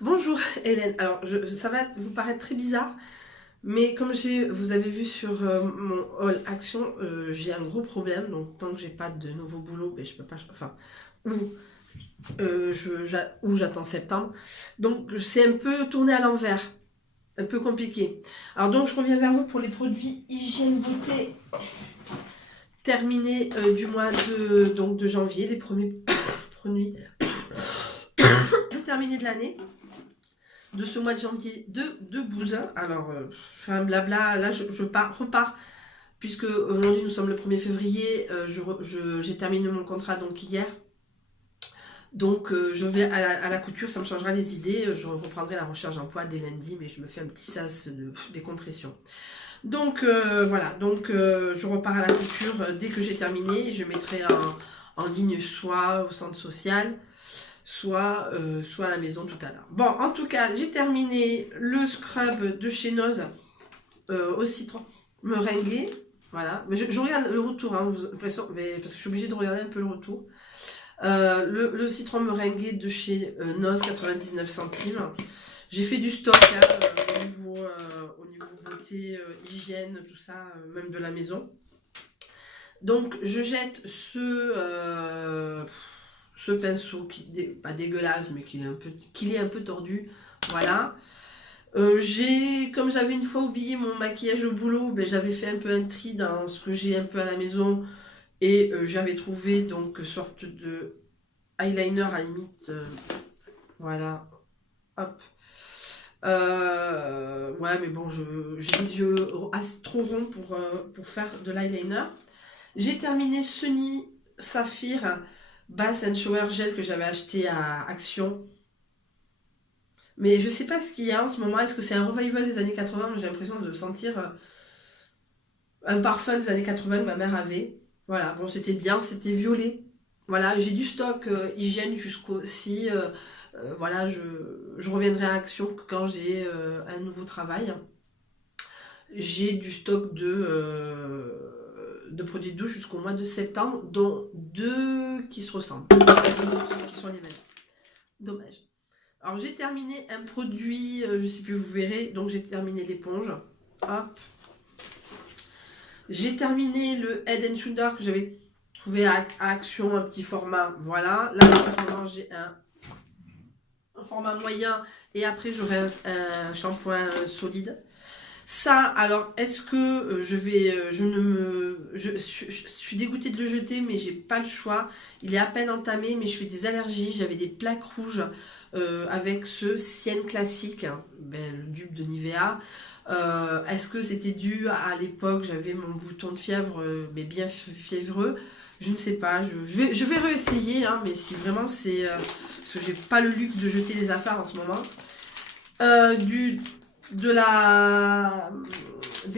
Bonjour Hélène, alors ça va vous paraître très bizarre, mais comme vous avez vu sur mon hall action, j'ai un gros problème, donc tant que j'ai pas de nouveau boulot, ben, je peux pas, enfin, ou ou j'attends septembre, donc c'est un peu tourné à l'envers, un peu compliqué. Alors donc je reviens vers vous pour les produits hygiène beauté terminés du mois de janvier, les premiers produits terminés de l'année. De ce mois de janvier de Bousin. Alors, je fais un blabla, là repars, puisque aujourd'hui nous sommes le 1er février, j'ai terminé mon contrat donc hier. Donc je vais à la couture, ça me changera les idées, je reprendrai la recherche d'emploi dès lundi, mais je me fais un petit sas de décompression. Donc voilà, donc je repars à la couture dès que j'ai terminé, je mettrai en ligne soit au centre social, soit à la maison tout à l'heure. Bon, en tout cas, j'ai terminé le scrub de chez Noz au citron meringué. Voilà, mais je regarde le retour, hein, parce que je suis obligée de regarder un peu le retour. Le citron meringué de chez Noz, 99 centimes. J'ai fait du stock hein, au niveau beauté, hygiène, tout ça, même de la maison. Donc je jette ce pinceau qui pas dégueulasse mais qu'il est un peu tordu. Voilà. Comme j'avais une fois oublié mon maquillage au boulot, ben, j'avais fait un peu un tri dans ce que j'ai un peu à la maison et j'avais trouvé donc une sorte de eyeliner à la limite. Voilà. Hop. Ouais, mais bon, j'ai les yeux trop ronds pour faire de l'eyeliner. J'ai terminé Sunny Saphir Bath and Shower Gel que j'avais acheté à Action. Mais je sais pas ce qu'il y a en ce moment. Est-ce que c'est un revival des années 80? J'ai l'impression de sentir un parfum des années 80 que ma mère avait. Voilà, bon, c'était bien, c'était violet. Voilà, j'ai du stock hygiène jusqu'au si. Voilà, je reviendrai à Action quand j'ai un nouveau travail. J'ai du stock de produits de douche jusqu'au mois de septembre, dont deux qui se ressemblent, qui sont les mêmes. Dommage. Alors j'ai terminé un produit, je sais plus, vous verrez, donc j'ai terminé l'éponge. Hop. J'ai terminé le Head and Shoulder que j'avais trouvé à Action, un petit format. Voilà. Là en ce moment j'ai un format moyen et après j'aurai un shampoing solide. Ça, alors, est-ce que je vais, je ne me, je suis dégoûtée de le jeter, mais j'ai pas le choix. Il est à peine entamé, mais je fais des allergies. J'avais des plaques rouges avec ce Sienne classique, hein, ben, le dupe de Nivea. Est-ce que c'était dû à l'époque, j'avais mon bouton de fièvre, mais bien fiévreux. Je ne sais pas. Je vais réessayer, hein, mais si vraiment c'est, parce que j'ai pas le luxe de jeter les affaires en ce moment. Euh, du des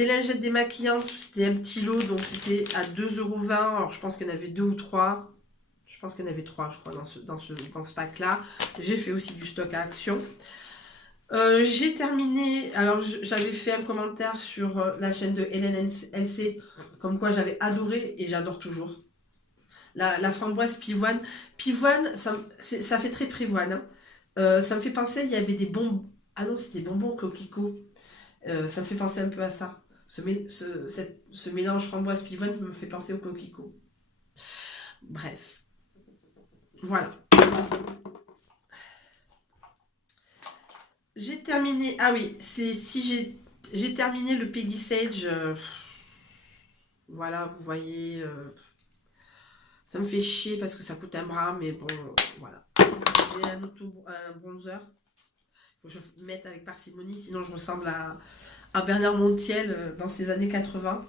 lingettes démaquillantes, c'était un petit lot, donc c'était à 2,20 €. Alors je pense qu'il y en avait deux ou trois. Je pense qu'il y en avait trois, je crois, dans ce pack-là. J'ai fait aussi du stock à Action. J'ai terminé, alors j'avais fait un commentaire sur la chaîne de Hélène LC, comme quoi j'avais adoré et j'adore toujours. La framboise pivoine. Pivoine, ça fait très pivoine. Hein. Ça me fait penser, il y avait des bonbons. Ah non, c'était des bonbons coquelicots. Ça me fait penser un peu à ça. Ce mélange framboise pivoine me fait penser au coquelicot. Bref. Voilà. J'ai terminé. Ah oui, j'ai terminé le Peggy Sage. Voilà, vous voyez. Ça me fait chier parce que ça coûte un bras, mais bon, voilà. J'ai un bronzer. Faut que je mette avec parcimonie, sinon je ressemble à Bernard Montiel dans ses années 80.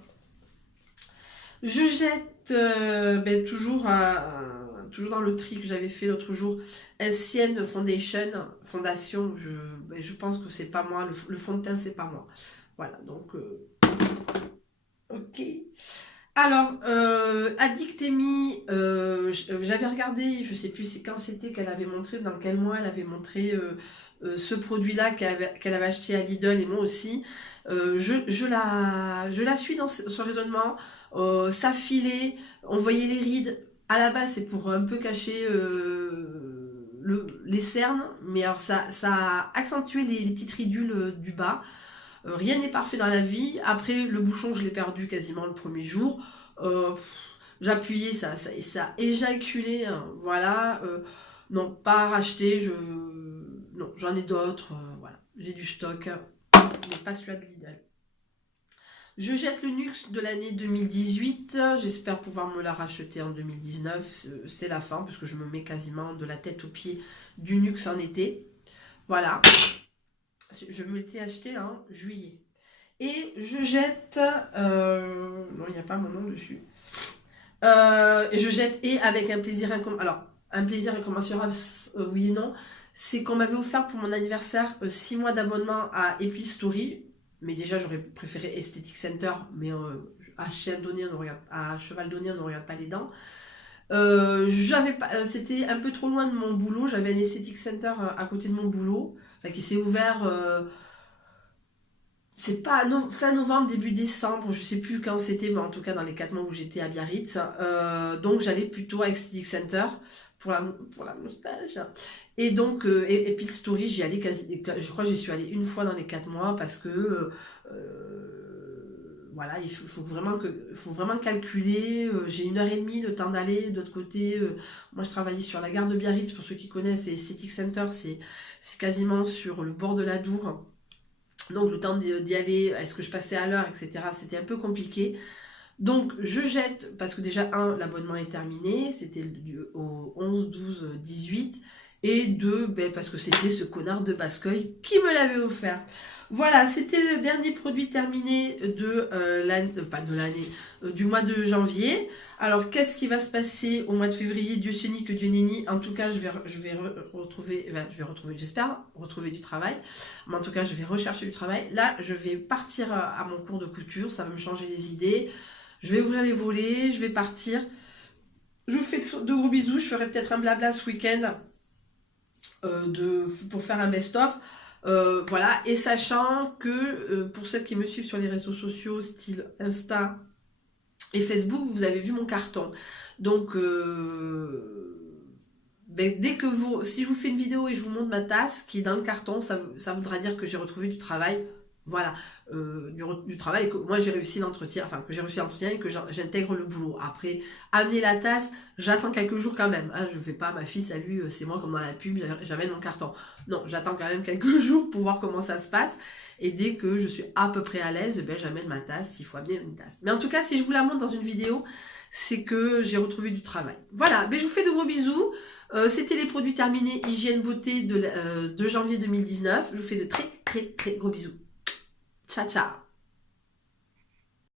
Je jette ben, toujours dans le tri que j'avais fait l'autre jour, Sienne Fondation. Je pense que c'est pas moi, le fond de teint c'est pas moi. Voilà, donc ok. Alors, Addictemi, j'avais regardé, je sais plus quand c'était qu'elle avait montré, dans quel mois elle avait montré ce produit-là qu'elle avait acheté à Lidl et moi aussi. Je la suis dans ce raisonnement. Ça filait, on voyait les rides. À la base, c'est pour un peu cacher les cernes, mais alors ça a accentué les petites ridules du bas. Rien n'est parfait dans la vie. Après, le bouchon, je l'ai perdu quasiment le premier jour. J'appuyais, ça éjaculait, hein, voilà. Non, pas à racheter, non, j'en ai d'autres, voilà. J'ai du stock, mais pas celui de Lidl. Je jette le Nux de l'année 2018, j'espère pouvoir me la racheter en 2019, c'est la fin, parce que je me mets quasiment de la tête aux pieds du Nux en été. Voilà, je me l'étais acheté en juillet. Et je jette, non il n'y a pas mon nom dessus, et je jette, et avec un plaisir incommensurable, alors un plaisir incommensurable, oui et non, c'est qu'on m'avait offert pour mon anniversaire 6 mois d'abonnement à Epic Story. Mais déjà, j'aurais préféré Aesthetic Center, mais à Cheval Donné, on ne regarde pas les dents. C'était un peu trop loin de mon boulot. J'avais un Aesthetic Center à côté de mon boulot, qui s'est ouvert. C'est pas fin novembre, début décembre, je sais plus quand c'était, mais en tout cas dans les 4 mois où j'étais à Biarritz. Donc j'allais plutôt à Aesthetic Center pour la moustache. Et donc, Epic Story, j'y allais je crois que j'y suis allée une fois dans les 4 mois parce que voilà, il faut vraiment calculer. J'ai 1h30 le temps d'aller. D'autre côté, moi je travaillais sur la gare de Biarritz, pour ceux qui connaissent, et Aesthetic Center, c'est quasiment sur le bord de l'Adour. Donc le temps d'y aller, est-ce que je passais à l'heure, etc. C'était un peu compliqué. Donc je jette, parce que déjà, l'abonnement est terminé, c'était au 11, 12, 18. Et 2, parce que c'était ce connard de Bascueil qui me l'avait offert. Voilà, c'était le dernier produit terminé de du mois de janvier. Alors, qu'est-ce qui va se passer au mois de février? Dieu sait que Dieu nenni. En tout cas, j'espère retrouver du travail. Mais en tout cas, je vais rechercher du travail. Là, je vais partir à mon cours de couture. Ça va me changer les idées. Je vais ouvrir les volets. Je vais partir. Je vous fais de gros bisous. Je ferai peut-être un blabla ce week-end. Pour faire un best-of, voilà, et sachant que pour celles qui me suivent sur les réseaux sociaux style Insta et Facebook, vous avez vu mon carton, donc dès que si je vous fais une vidéo et je vous montre ma tasse qui est dans le carton, ça voudra dire que j'ai retrouvé du travail. Voilà, du travail, que moi j'ai réussi l'entretien, que j'ai réussi l'entretien et que j'intègre le boulot. Après, amener la tasse, j'attends quelques jours quand même. Hein, je ne fais pas, ma fille, salut, c'est moi comme dans la pub, j'amène mon carton. Non, j'attends quand même quelques jours pour voir comment ça se passe. Et dès que je suis à peu près à l'aise, j'amène ma tasse, s'il faut amener une tasse. Mais en tout cas, si je vous la montre dans une vidéo, c'est que j'ai retrouvé du travail. Voilà, je vous fais de gros bisous. C'était les produits terminés Hygiène Beauté de janvier 2019. Je vous fais de très très très gros bisous. Ciao, ciao.